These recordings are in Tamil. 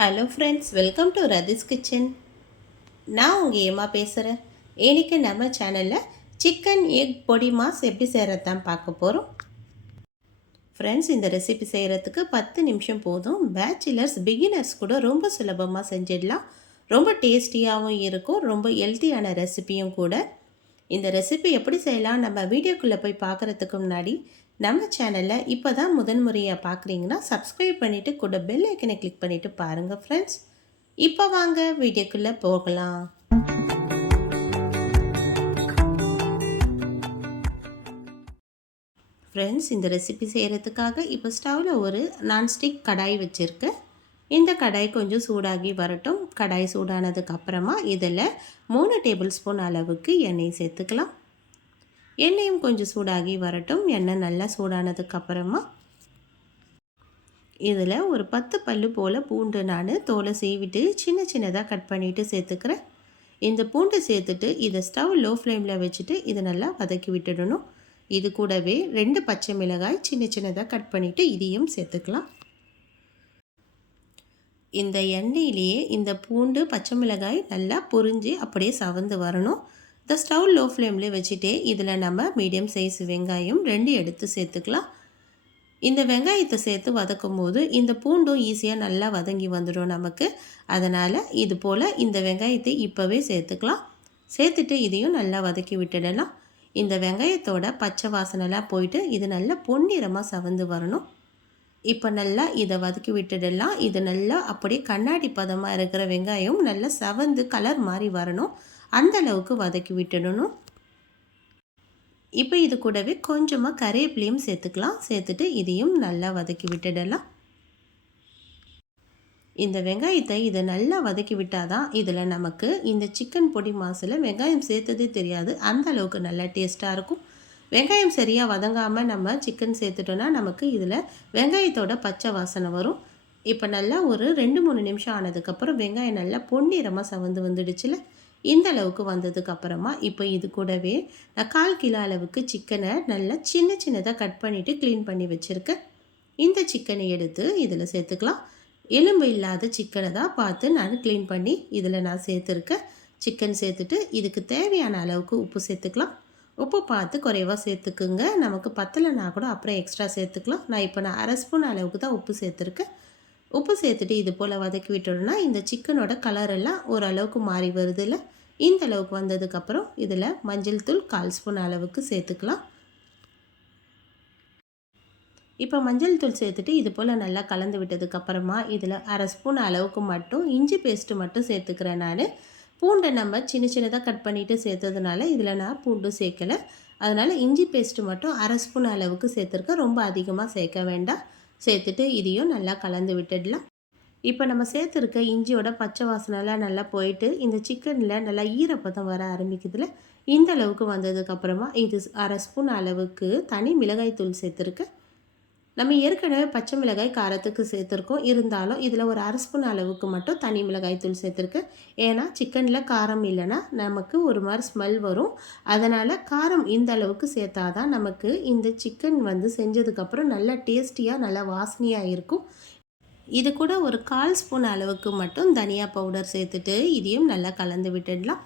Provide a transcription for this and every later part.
Hello friends, welcome to Rathi's kitchen. நான் உங்கள் ஏமா பேசுகிறேன். இன்றைக்கி நம்ம சேனலில் சிக்கன் எக் பொடி மாஸ் எப்படி செய்கிறது பார்க்க போகிறோம். ஃப்ரெண்ட்ஸ், இந்த ரெசிபி செய்கிறதுக்கு 10 நிமிஷம் போதும். பேச்சுலர்ஸ் பிகினர்ஸ் கூட ரொம்ப சுலபமாக செஞ்சிடலாம். ரொம்ப டேஸ்டியாகவும் இருக்கும். ரொம்ப ஹெல்த்தியான ரெசிபியும் கூட. இந்த ரெசிபி எப்படி செய்யலாம் நம்ம வீடியோக்குள்ளே போய் பார்க்குறதுக்கு முன்னாடி நம்ம சேனலில் இப்போ தான் முதன்முறையாக பார்க்குறீங்கன்னா சப்ஸ்கிரைப் பண்ணிவிட்டு கூட பெல் ஐக்கனை கிளிக் பண்ணிவிட்டு பாருங்கள் ஃப்ரெண்ட்ஸ். இப்போ வாங்க வீடியோக்குள்ளே போகலாம். ஃப்ரெண்ட்ஸ், இந்த ரெசிபி செய்கிறதுக்காக இப்போ ஸ்டவ்வில் ஒரு நான்ஸ்டிக் கடாய் வச்சுருக்கேன். இந்த கடாய் கொஞ்சம் சூடாகி வரட்டும். கடாய் சூடானதுக்கு அப்புறமா இதில் 3 டேபிள் ஸ்பூன் அளவுக்கு எண்ணெய் சேர்த்துக்கலாம். எண்ணெயும் கொஞ்சம் சூடாகி வரட்டும். எண்ணெய் நல்லா சூடானதுக்கப்புறமா இதில் ஒரு 10 பல்லு போல் பூண்டு நான் தோலை சீவிட்டு சின்ன சின்னதாக கட் பண்ணிவிட்டு சேர்த்துக்கிறேன். இந்த பூண்டு சேர்த்துட்டு இதை ஸ்டவ் லோ ஃப்ளேமில் வச்சுட்டு இதை நல்லா வதக்கி விட்டுடணும். இது கூடவே 2 பச்சை மிளகாய் சின்ன சின்னதாக கட் பண்ணிவிட்டு இதையும் சேர்த்துக்கலாம். இந்த எண்ணெயிலேயே இந்த பூண்டு பச்சை மிளகாய் நல்லா பொரிஞ்சு அப்படியே சவந்து வரணும். இந்த ஸ்டவ் லோ ஃப்ளேம்லேயே வச்சுட்டே இதில் நம்ம மீடியம் சைஸ் வெங்காயம் 2 எடுத்து சேர்த்துக்கலாம். இந்த வெங்காயத்தை சேர்த்து வதக்கும் போது இந்த பூண்டும் ஈஸியாக நல்லா வதங்கி வந்துடும் நமக்கு. அதனால் இது போல் இந்த வெங்காயத்தை இப்போவே சேர்த்துக்கலாம். சேர்த்துட்டு இதையும் நல்லா வதக்கி விட்டுடலாம். இந்த வெங்காயத்தோட பச்சை வாசனைலாம் போயிட்டு இது நல்லா பொன்னிறமாக சவந்து வரணும். இப்போ நல்லா இதை வதக்கி விட்டுடலாம். இது நல்லா அப்படியே கண்ணாடி பதமாக இருக்கிற வெங்காயம் நல்லா சவந்து கலர் மாதிரி வரணும். அந்த அளவுக்கு வதக்கி விட்டுடணும். இப்போ இது கூடவே கொஞ்சமாக கறிவேப்பிலையும் சேர்த்துக்கலாம். சேர்த்துட்டு இதையும் நல்லா வதக்கி விட்டுடலாம். இந்த வெங்காயத்தை இதை நல்லா வதக்கி விட்டால் தான் இதில் நமக்கு இந்த சிக்கன் பொடி மாசில் வெங்காயம் சேர்த்ததே தெரியாது. அந்த அளவுக்கு நல்லா டேஸ்ட்டாக இருக்கும். வெங்காயம் சரியாக வதங்காமல் நம்ம சிக்கன் சேர்த்துட்டோன்னா நமக்கு இதில் வெங்காயத்தோட பச்சை வாசனை வரும். இப்போ நல்லா ஒரு 2-3 நிமிஷம் ஆனதுக்கப்புறம் வெங்காயம் நல்லா பொன்னிறமாக சவந்து வந்துடுச்சுல. இந்த அளவுக்கு வந்ததுக்கப்புறமா இப்போ இது கூடவே நான் 1/4 கிலோ அளவுக்கு சிக்கனை நல்லா சின்ன சின்னதாக கட் பண்ணிவிட்டு க்ளீன் பண்ணி வச்சுருக்கேன். இந்த சிக்கனை எடுத்து இதில் சேர்த்துக்கலாம். எலும்பு இல்லாத சிக்கனை தான் பார்த்து நான் க்ளீன் பண்ணி இதில் நான் சேர்த்துருக்கேன். சிக்கன் சேர்த்துட்டு இதுக்கு தேவையான அளவுக்கு உப்பு சேர்த்துக்கலாம். உப்பு பார்த்து குறைவாக சேர்த்துக்குங்க. நமக்கு பத்தலைனா கூட அப்புறம் எக்ஸ்ட்ரா சேர்த்துக்கலாம். நான் இப்போ 1/2 ஸ்பூன் அளவுக்கு தான் உப்பு சேர்த்துருக்கேன். உப்பு சேர்த்துட்டு இது போல் வதக்கி விட்டோம்னா இந்த சிக்கனோட கலர் எல்லாம் ஓரளவுக்கு மாறி வருதுல்ல. இந்த அளவுக்கு வந்ததுக்கப்புறம் இதில் மஞ்சள் தூள் 1/4 ஸ்பூன் அளவுக்கு சேர்த்துக்கலாம். இப்போ மஞ்சள் தூள் சேர்த்துட்டு இது போல் நல்லா கலந்து விட்டதுக்கப்புறமா இதில் 1/2 ஸ்பூன் அளவுக்கு மட்டும் இஞ்சி பேஸ்ட்டு மட்டும் சேர்த்துக்கிறேன் நான். பூண்டை நம்ம சின்ன சின்னதாக கட் பண்ணிவிட்டு சேர்த்ததுனால இதில் நான் பூண்டு சேர்க்கலை. அதனால் இஞ்சி பேஸ்ட்டு மட்டும் 1/2 ஸ்பூன் அளவுக்கு சேர்த்துருக்கேன். ரொம்ப அதிகமாக சேர்க்க வேண்டாம். சேர்த்துட்டு இதையும் நல்லா கலந்து விட்டுடலாம். இப்போ நம்ம சேர்த்துருக்க இஞ்சியோட பச்சை வாசனைலாம் நல்லா போயிட்டு இந்த சிக்கனில் நல்லா ஈரப்பதம் வர ஆரம்பிக்குதுல. இந்த அளவுக்கு வந்ததுக்கப்புறமா இது 1/2 ஸ்பூன் அளவுக்கு தனி மிளகாய் தூள் சேர்த்துருக்கேன். நம்ம ஏற்கனவே பச்சை மிளகாய் காரத்துக்கு சேர்த்துருக்கோம். இருந்தாலும் இதில் ஒரு 1/2 ஸ்பூன் அளவுக்கு மட்டும் தனி மிளகாய் தூள் சேர்த்துருக்கேன். ஏன்னா சிக்கனில் காரம் இல்லைன்னா நமக்கு ஒரு மாதிரி ஸ்மெல் வரும். அதனால் காரம் இந்த அளவுக்கு சேர்த்தா தான் நமக்கு இந்த சிக்கன் செஞ்சதுக்கப்புறம் நல்லா டேஸ்டியாக நல்லா வாசனையாக இருக்கும். இது கூட ஒரு 1/4 ஸ்பூன் அளவுக்கு மட்டும் தனியா பவுடர் சேர்த்துட்டு இதையும் நல்லா கலந்து விட்டுடலாம்.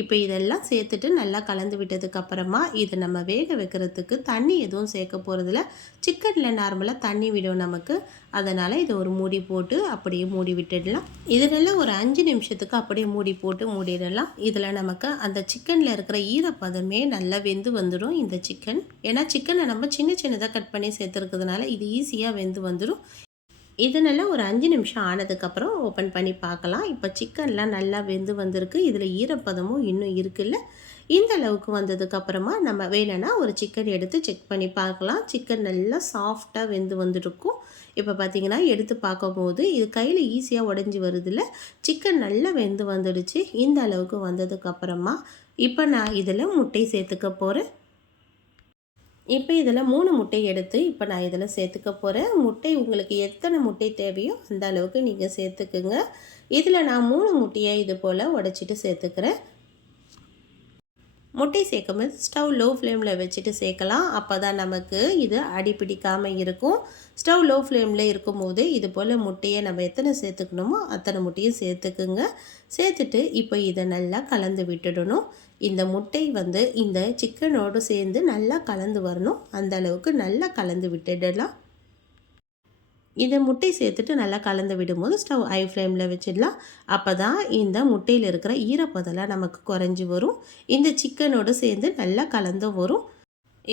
இப்போ இதெல்லாம் சேர்த்துட்டு நல்லா கலந்து விட்டதுக்கப்புறமா இதை நம்ம வேக வைக்கிறதுக்கு தண்ணி எதுவும் சேர்க்க போகிறதில்ல. சிக்கனில் நார்மலாக தண்ணி விடும் நமக்கு. அதனால் இதை ஒரு மூடி போட்டு அப்படியே மூடி விட்டுடலாம். இது நல்லா ஒரு 5 நிமிஷத்துக்கு அப்படியே மூடி போட்டு மூடிடலாம். இதில் நமக்கு அந்த சிக்கனில் இருக்கிற ஈரப்பதமே நல்லா வெந்து வந்துடும் இந்த சிக்கன். ஏன்னா சிக்கனை நம்ம சின்ன சின்னதாக கட் பண்ணி சேர்த்துருக்கிறதுனால இது ஈஸியாக வெந்து வந்துடும். இது நல்லா ஒரு 5 நிமிஷம் ஆனதுக்கப்புறம் ஓப்பன் பண்ணி பார்க்கலாம். இப்போ சிக்கன்லாம் நல்லா வெந்து வந்திருக்கு. இதில் ஈரப்பதமும் இன்னும் இருக்குல்ல. இந்த அளவுக்கு வந்ததுக்கப்புறமா நம்ம வேணும்னா ஒரு சிக்கன் எடுத்து செக் பண்ணி பார்க்கலாம். சிக்கன் நல்லா சாஃப்டாக வெந்து வந்துருக்கும். இப்போ பார்த்திங்கன்னா எடுத்து பார்க்கும்போது இது கையில் ஈஸியாக உடஞ்சி வருதில்ல. சிக்கன் நல்லா வெந்து வந்துடுச்சு. இந்த அளவுக்கு வந்ததுக்கப்புறமா இப்போ நான் இதில் முட்டை சேர்த்துக்க போகிறேன். இப்போ இதில் 3 முட்டை எடுத்து இப்போ நான் இதில் சேர்த்துக்க போகிறேன். முட்டை உங்களுக்கு எத்தனை முட்டை தேவையோ அந்த அளவுக்கு நீங்கள் சேர்த்துக்குங்க. இதில் நான் 3 முட்டையை இது போல் உடைச்சிட்டு சேர்த்துக்கிறேன். முட்டை சேர்க்கும்போது ஸ்டவ் லோ ஃப்ளேமில் வச்சுட்டு சேர்க்கலாம். அப்போ தான் நமக்கு இது அடி பிடிக்காமல் இருக்கும். ஸ்டவ் லோ ஃப்ளேமில் இருக்கும்போது இது போல் முட்டையை நம்ம எத்தனை சேர்த்துக்கணுமோ அத்தனை முட்டையும் சேர்த்துக்குங்க. சேர்த்துட்டு இப்போ இதை நல்லா கலந்து விட்டுடணும். இந்த முட்டை வந்து இந்த சிக்கனோடு சேர்ந்து நல்லா கலந்து வரணும். அந்த அளவுக்கு நல்லா கலந்து விட்டுடலாம். இதை முட்டை சேர்த்துட்டு நல்லா கலந்து விடும்போது ஸ்டவ் ஹை ஃப்ளேமில் வச்சிடலாம். அப்போ தான் இந்த முட்டையில் இருக்கிற ஈரப்பதெல்லாம் நமக்கு குறைஞ்சி வரும். இந்த சிக்கனோடு சேர்ந்து நல்லா கலந்து வரும்.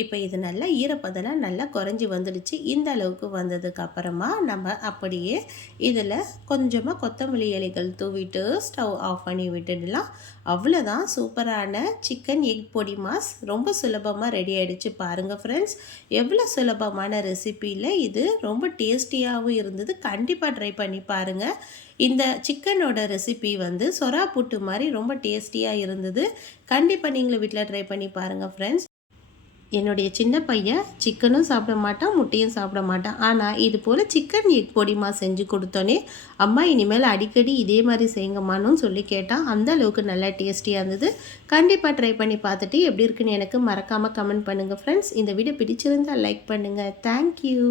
இப்போ இது நல்லா ஈரப்பதெல்லாம் நல்லா குறைஞ்சி வந்துடுச்சு. இந்த அளவுக்கு வந்ததுக்கு அப்புறமா நம்ம அப்படியே இதில் கொஞ்சமாக கொத்தமல்லி இலைகள் தூவிட்டு ஸ்டவ் ஆஃப் பண்ணி விட்டுடலாம். அவ்வளோதான், சூப்பரான சிக்கன் எக் பொடி மாஸ் ரொம்ப சுலபமாக ரெடி ஆகிடுச்சு. பாருங்கள் ஃப்ரெண்ட்ஸ், எவ்வளோ சுலபமான ரெசிப்பியில் இது ரொம்ப டேஸ்டியாகவும் இருந்தது. கண்டிப்பாக ட்ரை பண்ணி பாருங்கள். இந்த சிக்கனோட ரெசிபி வந்து சொரா புட்டு மாதிரி ரொம்ப டேஸ்டியாக இருந்தது. கண்டிப்பாக நீங்களும் வீட்டில் ட்ரை பண்ணி பாருங்கள் ஃப்ரெண்ட்ஸ். என்னுடைய சின்ன பையன் சிக்கனும் சாப்பிட மாட்டான், முட்டையும் சாப்பிட மாட்டான். ஆனால் இது போல் சிக்கன் எக் பொடிமா செஞ்சு கொடுத்தோன்னே, அம்மா இனிமேல் அடிக்கடி இதே மாதிரி செய்யுங்கம்மான்னு சொல்லி கேட்டான். அந்த அளவுக்கு நல்லா டேஸ்டியாக இருந்தது. கண்டிப்பாக ட்ரை பண்ணி பார்த்துட்டு எப்படி இருக்குன்னு எனக்கு மறக்காமல் கமெண்ட் பண்ணுங்கள் ஃப்ரெண்ட்ஸ். இந்த வீடியோ பிடிச்சிருந்தால் லைக் பண்ணுங்கள். தேங்க்யூ.